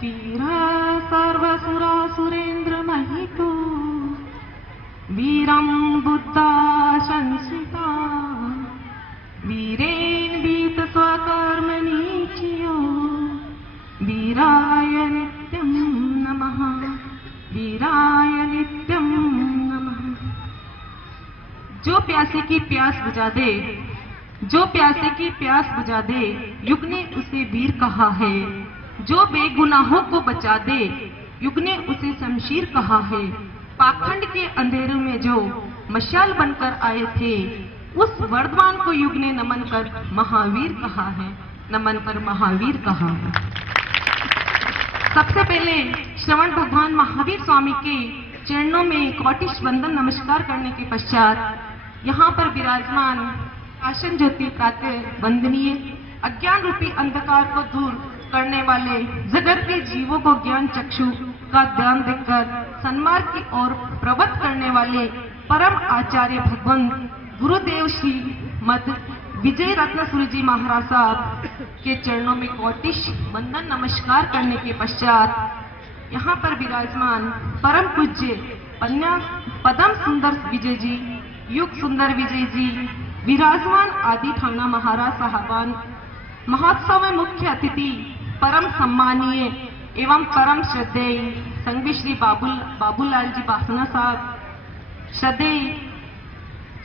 वीरा सर्वसुरासुरेन्द्र Mahito वीरं Buddha संसिता वीरेण वीत स्वकर्मणीचियो वीराय नित्यं नमः वीराय नित्यं नमः। जो प्यासे की प्यास बुझा दे, जो प्यासे की प्यास बुझा दे, युग ने उसे वीर कहा है। जो बेगुनाहों को बचा दे, युग ने उसे शमशीर कहा है। पाखंड के अंधेरों में जो मशाल बनकर आए थे, उस वर्धमान को युग ने नमन कर महावीर कहा है, नमन कर महावीर कहा है। सबसे पहले श्रवण भगवान महावीर स्वामी के चरणों में कोटिश वंदन नमस्कार करने के पश्चात यहाँ पर विराजमान आसन ज्योति प्रातः वंदनीय अज्ञान रूपी अंधकार को दूर करने वाले जगत के जीवों को ज्ञान चक्षु का ध्यान देकर सन्मार्ग की ओर प्रवृत्त करने वाले परम आचार्य भगवान गुरुदेव श्री मद विजय रत्न जी महाराज साहब के चरणों में कोटिश वंदन नमस्कार करने के पश्चात यहाँ पर विराजमान परम पूज्य पदम सुंदर विजय जी, युग सुंदर विजय जी, विराजमान आदि थाना महाराज साहबान, महोत्सव में मुख्य अतिथि परम सम्मानीय एवं परम श्रद्धेय संघवी श्री बाबूलाल जी बासना साहब, श्रद्धेय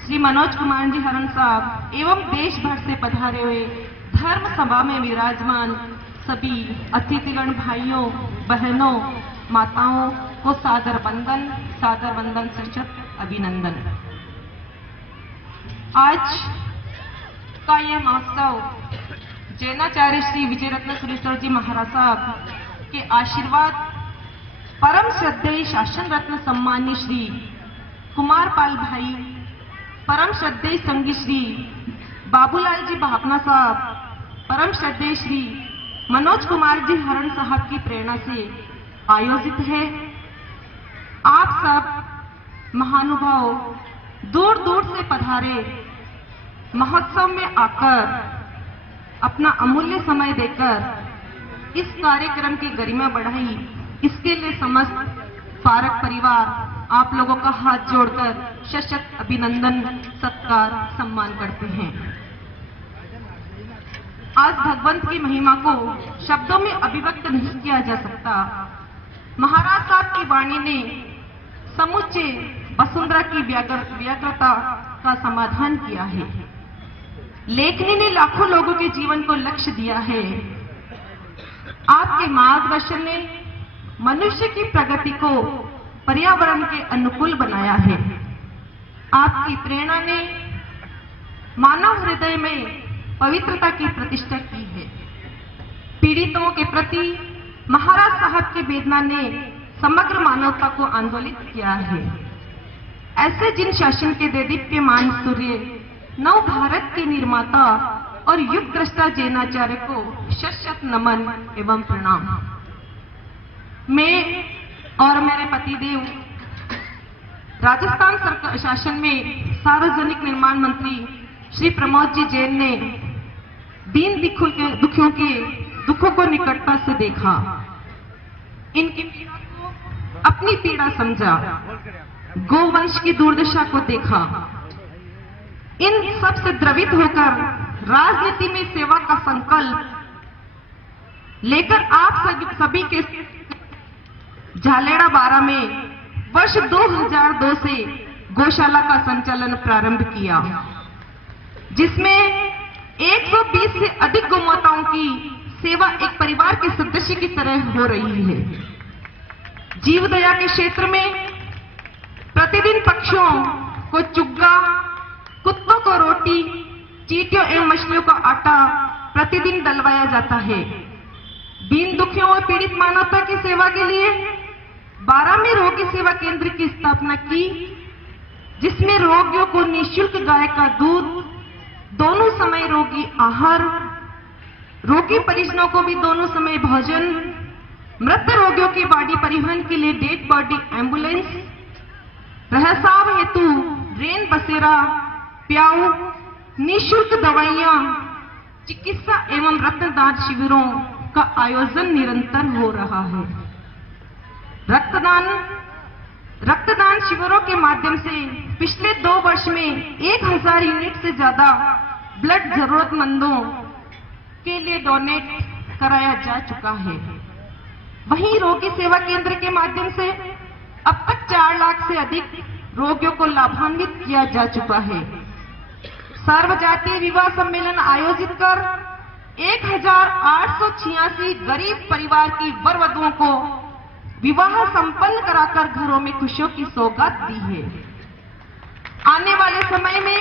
श्री मनोज कुमार जी हरण साहब एवं देश भर से पधारे हुए धर्म सभा में विराजमान सभी अतिथिगण भाइयों बहनों माताओं को सादर वंदन सशक्त अभिनंदन। आज का यह महोत्सव जैनाचार्य श्री विजय रत्न सुरेश्वर जी महाराज साहब के आशीर्वाद, परम श्रद्धेय शासन रत्न सम्मान्य श्री कुमार पाल भाई, परम श्रद्धेय संघी श्री बाबूलाल जी भापना साहब, परम श्रद्धेय श्री मनोज कुमार जी हरण साहब की प्रेरणा से आयोजित है। आप सब महानुभाव दूर दूर से पधारे महोत्सव में आकर अपना अमूल्य समय देकर इस कार्यक्रम की गरिमा बढ़ाई, इसके लिए समस्त पारक परिवार आप लोगों का हाथ जोड़कर सशक्त अभिनंदन सत्कार सम्मान करते हैं। आज भगवंत की महिमा को शब्दों में अभिव्यक्त नहीं किया जा सकता। महाराज साहब की वाणी ने समुच्चे वसुंधरा की व्याकुलता का समाधान किया है। लेखनी ने लाखों लोगों के जीवन को लक्ष्य दिया है। आपके मार्गदर्शन ने मनुष्य की प्रगति को पर्यावरण के अनुकूल बनाया है। आपकी प्रेरणा ने मानव हृदय में पवित्रता की प्रतिष्ठा की है। पीड़ितों के प्रति महाराज साहब की वेदना ने समग्र मानवता को आंदोलित किया है। ऐसे जिन शासन के देदीप्यमान सूर्य नव भारत के निर्माता और युग द्रष्टा जैनाचार्य को शत नमन एवं प्रणाम। मैं और मेरे पतिदेव राजस्थान सरकार शासन में सार्वजनिक निर्माण मंत्री श्री प्रमोद जी जैन ने दीन दुखों को निकटता से देखा, इनकी पीड़ा को अपनी पीड़ा समझा, गोवंश की दुर्दशा को देखा। इन सब से द्रवित होकर राजनीति में सेवा का संकल्प लेकर आप सभी के झालेड़ा 12 में वर्ष 2002 से गौशाला का संचालन प्रारंभ किया, जिसमें 120 से अधिक गौमाताओं की सेवा एक परिवार के सदस्य की तरह हो रही है। जीव दया के क्षेत्र में प्रतिदिन पक्षियों को चुग्गा, कुत्तों को रोटी, चींटियों एवं मछलियों का आटा प्रतिदिन डलवाया जाता है। दीन दुखियों और पीड़ित मानवता की सेवा के लिए 12 में रोगी सेवा केंद्र की स्थापना की, जिसमें रोगियों को निःशुल्क गाय का दूध, दोनों समय रोगी आहार, रोगी परिजनों को भी दोनों समय भोजन, मृत रोगियों की बॉडी परिवहन के लिए डेड बॉडी एम्बुलेंस, रहसाव हेतु रेन बसेरा, प्याऊ, निःशुल्क दवाइयां, चिकित्सा एवं रक्तदान शिविरों का आयोजन निरंतर हो रहा है। रक्तदान शिविरों के माध्यम से पिछले 2 वर्ष में 1000 यूनिट से ज्यादा ब्लड जरूरतमंदों के लिए डोनेट कराया जा चुका है। वहीं रोगी सेवा केंद्र के माध्यम से अब तक 4 लाख से अधिक रोगियों को लाभान्वित किया जा चुका है। सर्वजातीय विवाह सम्मेलन आयोजित कर 1886 गरीब परिवार की वर वधुओं को विवाह संपन्न कराकर घरों में खुशियों की सौगात दी है। आने वाले समय में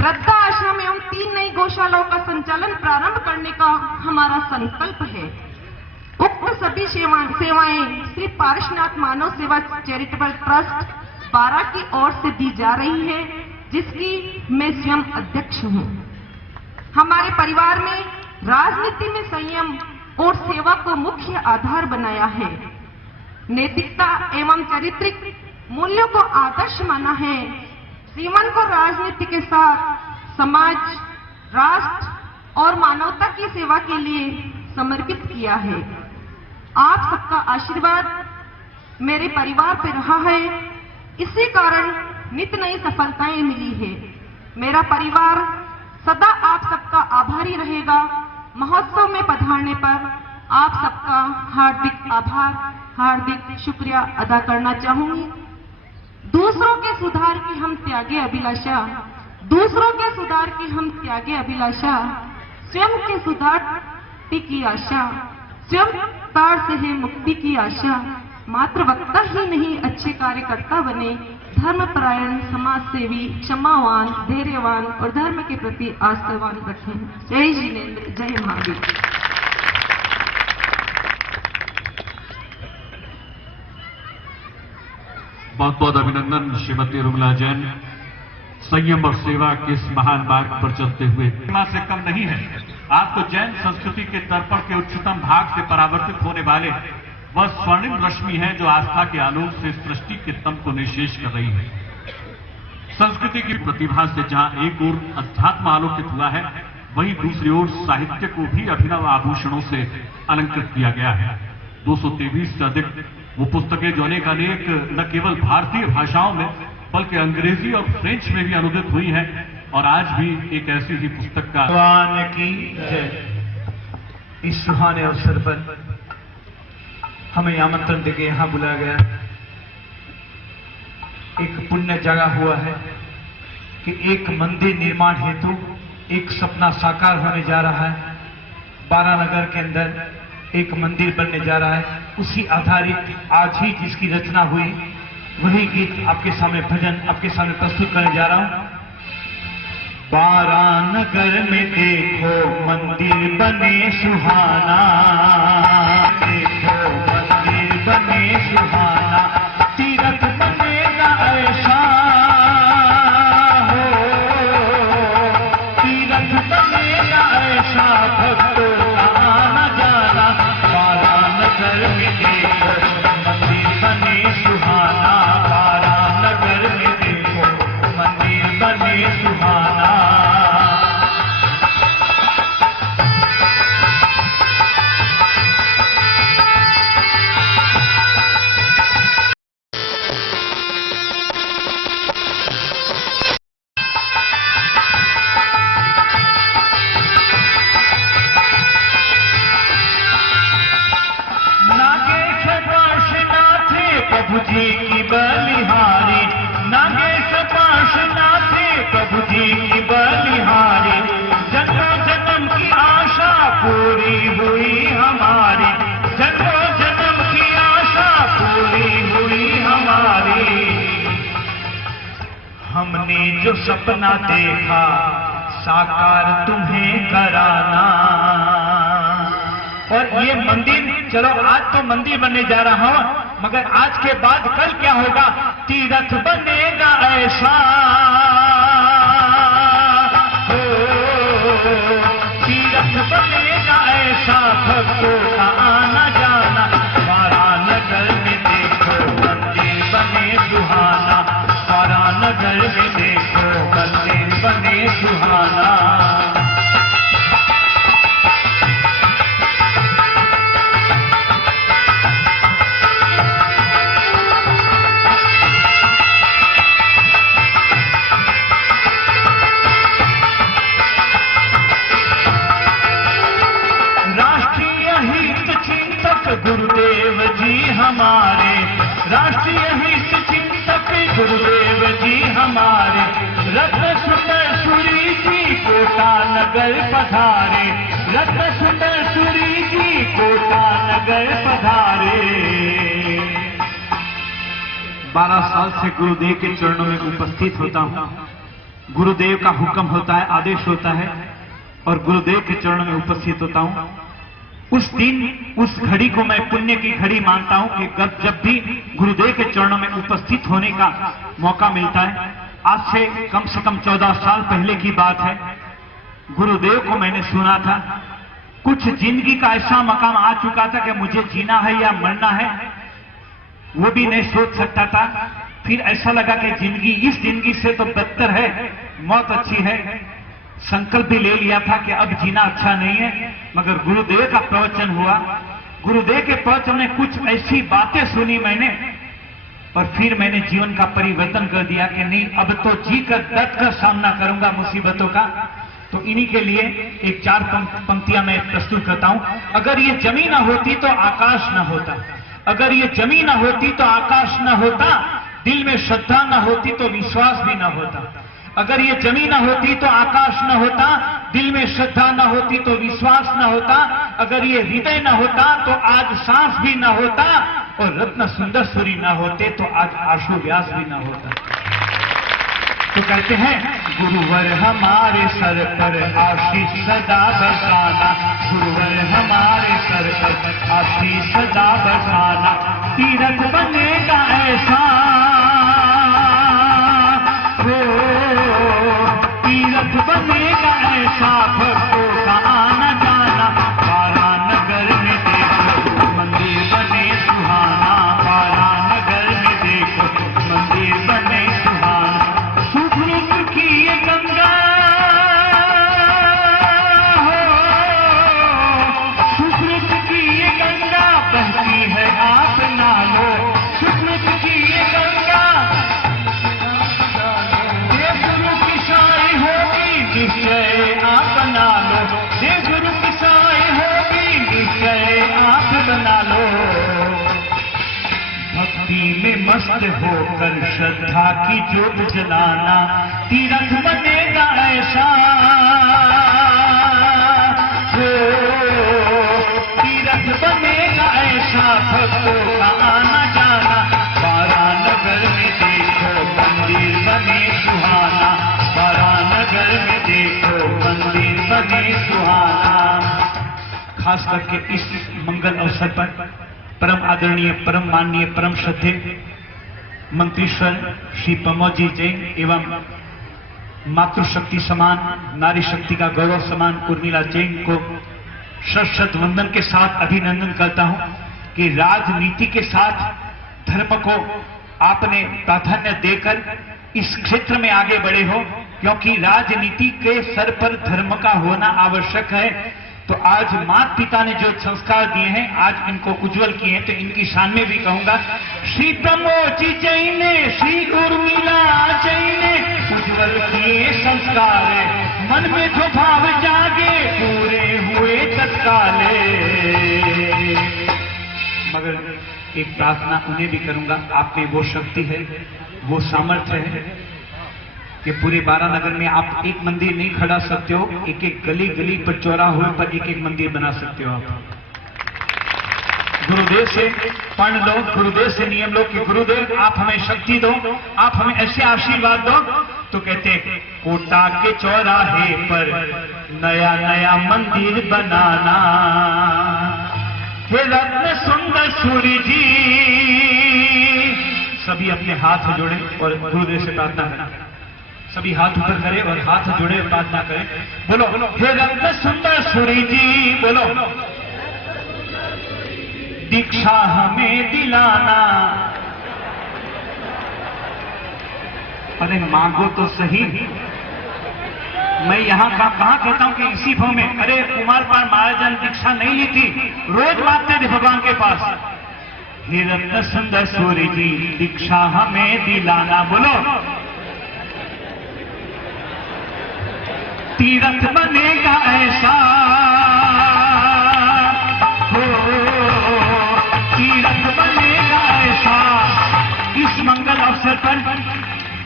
वृद्धाश्रम एवं 3 नई गौशालाओं का संचालन प्रारंभ करने का हमारा संकल्प है। उक्त सभी सेवाएं श्री पारसनाथ मानव सेवा चैरिटेबल ट्रस्ट 12 की ओर से दी जा रही है, जिसकी मैं स्वयं अध्यक्ष हूं। हमारे परिवार में राजनीति में संयम और सेवा को मुख्य आधार बनाया है। नैतिकता एवं चारित्रिक मूल्यों को आदर्श माना है। जीवन को राजनीति के साथ समाज, राष्ट्र और मानवता की सेवा के लिए समर्पित किया है। आप सबका आशीर्वाद मेरे परिवार पर रहा है, इसी कारण नित नई सफलताएं मिली है। मेरा परिवार सदा आप सबका आभारी रहेगा। महोत्सव में पधारने पर आप सबका हार्दिक आभार, हार्दिक शुक्रिया अदा करना चाहूंगी। दूसरों के सुधार की हम त्यागे अभिलाषा, स्वयं के सुधार की आशा, स्वयं तार से है मुक्ति की आशा। मात्र वक्ता ही नहीं, अच्छे कार्यकर्ता बने, धर्मपरायण, समाज सेवी, क्षमावान, धैर्यवान और धर्म के प्रति आस्थावान रखें। जय जिनेंद्र, जय महावीर। बहुत बहुत अभिनंदन श्रीमती रुमला जैन। संयम और सेवा के इस महान मार्ग पर चलते हुए सीमा से कम नहीं है। आपको जैन संस्कृति के तर्पण के उच्चतम भाग से परावर्तित होने वाले वह स्वर्णिम रश्मि है जो आस्था के आलोक से सृष्टि के तम को निशेष कर रही है। संस्कृति की प्रतिभा से जहां एक ओर अध्यात्म आलोकित हुआ है, वहीं दूसरी ओर साहित्य को भी अभिनव आभूषणों से अलंकृत किया गया है। 223 से अधिक वो पुस्तकें जो अनेक न केवल भारतीय भाषाओं में बल्कि अंग्रेजी और फ्रेंच में भी अनुदित हुई हैं, और आज भी एक ऐसी ही पुस्तक का भगवान की जय। इस सुहाने अवसर पर हमें आमंत्रण देके यहां बुलाया गया। एक पुण्य जगह हुआ है कि एक मंदिर निर्माण हेतु एक सपना साकार होने जा रहा है। बारानगर के अंदर एक मंदिर बनने जा रहा है। उसी आधारित आज ही जिसकी रचना हुई, वही गीत आपके सामने, भजन आपके सामने प्रस्तुत करने जा रहा हूं। बारानगर में देखो मंदिर बने सुहाना, देखो मंदिर बने सुहाना, तीरथ बनेगा ऐसा हो, तीरथ बनेगा ऐसा, भक्तों का आना जाना। बारानगर में देखो मंदिर बने सुहाना, बारानगर में देखो मंदिर बने सुहाना। प्रभु जी की बलिहारी, नागेश पार्श्वनाथ प्रभु जी की बलिहारी। जन्मों जन्म की आशा पूरी हुई हमारी, जन्मों जन्म की आशा पूरी हुई हमारी। हमने जो सपना देखा साकार तुम्हें कराना। और ये मंदिर, चलो आज तो मंदिर बनने जा रहा हूं, मगर आज के बाद कल क्या होगा? तीरथ बनेगा ऐसा हो, तीरथ बनेगा ऐसा, भक्तों का आना जाना। बारानगर में देखो मंदिर बने सुहाना, बारानगर में देखो मंदिर बने सुहाना। नगर पधारे, रत्न सुंदर सूरी जी कोटा नगर पधारे। 12 साल से गुरुदेव के चरणों में उपस्थित होता हूं। गुरुदेव का हुक्म होता है, आदेश होता है, और गुरुदेव के चरणों में उपस्थित होता हूं। उस दिन, उस घड़ी को मैं पुण्य की घड़ी मानता हूं कि जब भी गुरुदेव के चरणों में उपस्थित होने का मौका मिलता है। आज से कम 14 साल पहले की बात है। गुरुदेव को मैंने सुना था। कुछ जिंदगी का ऐसा मकाम आ चुका था कि मुझे जीना है या मरना है, वो भी नहीं सोच सकता था। फिर ऐसा लगा कि जिंदगी, इस जिंदगी से तो बदतर है, मौत अच्छी है। संकल्प भी ले लिया था कि अब जीना अच्छा नहीं है, मगर गुरुदेव का प्रवचन हुआ। गुरुदेव के प्रवचन में कुछ ऐसी बातें सुनी मैंने, और फिर मैंने जीवन का परिवर्तन कर दिया कि नहीं, अब तो जी कर डट कर सामना करूंगा मुसीबतों का। तो इन्हीं के लिए एक 4 पंक्तियां मैं प्रस्तुत करता हूं। अगर ये जमीन न होती तो आकाश न होता, अगर ये जमीन न होती तो आकाश न होता, दिल में श्रद्धा न होती तो विश्वास भी न होता। अगर ये जमीन न होती तो आकाश न होता, दिल में श्रद्धा न होती तो विश्वास न होता। अगर ये हृदय न होता तो आज सांस भी न होता, और रत्न सुंदर सूरी न होते तो आज आशु व्यास भी न होता। तो कहते हैं, गुरुवर हमारे सर पर आशीष सदा बरसाना, गुरुवर हमारे सर पर आशीष सदा बरसाना। तीरथ बनेगा ऐसा हो, तीरथ बनेगा ऐसा भक्तों का आना जाना। पारा नगर में देखो मंदिर बने सुहाना, पारा नगर में देखो मंदिर बने सुहाना। सुखरूप की ये गंगा हो, सुखरूप की ये गंगा बहती है आप नालो, सुखरूप की ये गंगा गुरु की साई होगी निश्चय आप बना लो, ये गुरु की साई होगी निश्चय आप बना लो। भक्ति में मस्त होकर श्रद्धा की ज्योत जलाना, तीरथ बनेगा ऐसा हो, तीरथ बनेगा ऐसा भक्तों का आना जाना। पारा नगर में देखो मंदिर बने सुहाना, पारा नगर में देखो मंदिर बने सुहाना। खास करके इस मंगल अवसर पर परम आदरणीय, परम माननीय, परम श्रद्धेय मंत्रीश्वर श्री प्रमोद जी जैन एवं मातृशक्ति समान, नारी शक्ति का गौरव समान उर्मिला जैन को शत वंदन के साथ अभिनंदन करता हूं कि राजनीति के साथ धर्म को आपने प्राधान्य देकर इस क्षेत्र में आगे बढ़े हो, क्योंकि राजनीति के सर पर धर्म का होना आवश्यक है। तो आज माता पिता ने जो संस्कार दिए हैं, आज इनको उज्जवल किए हैं, तो इनकी शान में भी कहूंगा, श्री प्रमोद जी जैन ने, श्री उर्मिला जैन ने उज्जवल किए संस्कार, मन में जो भाव जागे पूरे हुए तत्काले। मगर एक प्रार्थना उन्हें भी करूंगा, आप में वो शक्ति है, वो सामर्थ्य है कि पूरे 12 नगर में आप एक मंदिर नहीं खड़ा सकते हो, एक एक गली गली पर, चौराहे पर एक एक मंदिर बना सकते हो। आप गुरुदेव से पढ़ लो, गुरुदेव से नियम लो कि गुरुदेव आप हमें शक्ति दो, आप हमें ऐसे आशीर्वाद दो। तो कहते कोटा के चौराहे पर नया नया मंदिर बनाना, हे रत्न सुंदर सूरी जी। सभी अपने हाथ जोड़े और गुरुदेव से प्रार्थना करें, सभी हाथ ऊपर करें और हाथ जोड़े प्रार्थना करें। बोलो, हे रत्न सुंदर सूरी जी, बोलो, दीक्षा हमें दिलाना। अरे मांगो तो सही, मैं यहाँ का कहाँ कहता हूँ कि इसी भाव में, अरे कुमार पाल महाराज ने दीक्षा नहीं ली थी, रोज मांगते थे भगवान के पास, हे रत्न सुंदर सूरी जी दीक्षा हमें दिलाना। बोलो, तीरथ बनेगा ऐसा हो, तीरथ बनेगा ऐसा। इस मंगल अवसर पर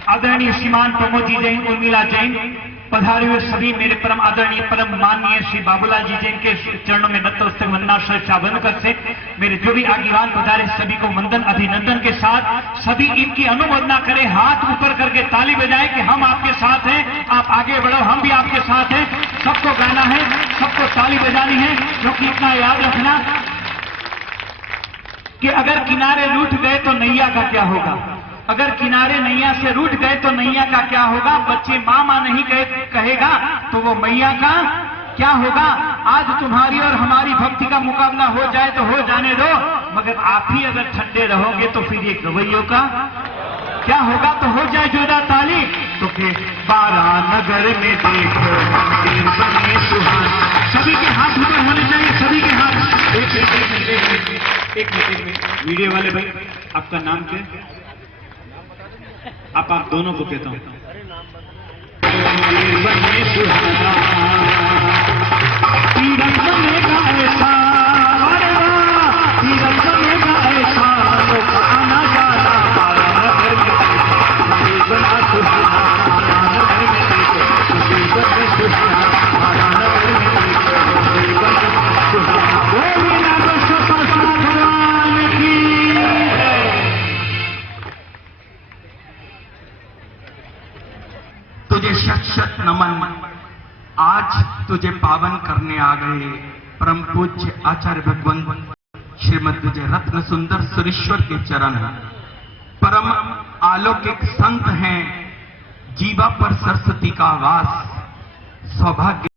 आदरणीय श्रीमान प्रमोद जी जैन, उर्मिला जैन पधारे हुए सभी मेरे परम आदरणीय परम माननीय श्री बाबूलाल जी जिनके चरणों में नतमस्तक वंदना श्रद्धा करते मेरे जो भी आगीवान पधारे सभी को वंदन अभिनंदन के साथ सभी इनकी अनुमोदना करें, हाथ ऊपर करके ताली बजाएं कि हम आपके साथ हैं, आप आगे बढ़ो, हम भी आपके साथ हैं। सबको गाना है, सबको ताली बजानी है, क्योंकि इतना याद रखना कि अगर किनारे रूठ गए तो नैया का क्या होगा, अगर किनारे नैया से रूठ गए तो नैया का क्या होगा। बच्चे मामा नहीं कहेगा तो वो मैया का क्या होगा। आज तुम्हारी और हमारी भक्ति का मुकाबला हो जाए तो हो जाने दो, मगर आप ही अगर ठंडे रहोगे तो फिर ये गवैयों का क्या होगा। तो हो जाए जोरदार ताली। तो फिर 12 नगर में देखो मंदिर बने सुहाना, सभी के हाथ ऊपर होने चाहिए, सभी के हाथ। एक मिनट वीडियो वाले भाई, आपका नाम क्या है? आप दोनों को कहता हूं। तुझे शत शत नमन, आज तुझे पावन करने आ गए परम पूज्य आचार्य भगवंत श्रीमद विजय रत्न सुंदर सुरेश्वर के चरण। परम अलौकिक संत हैं, जीवा पर सरस्वती का वास, सौभाग्य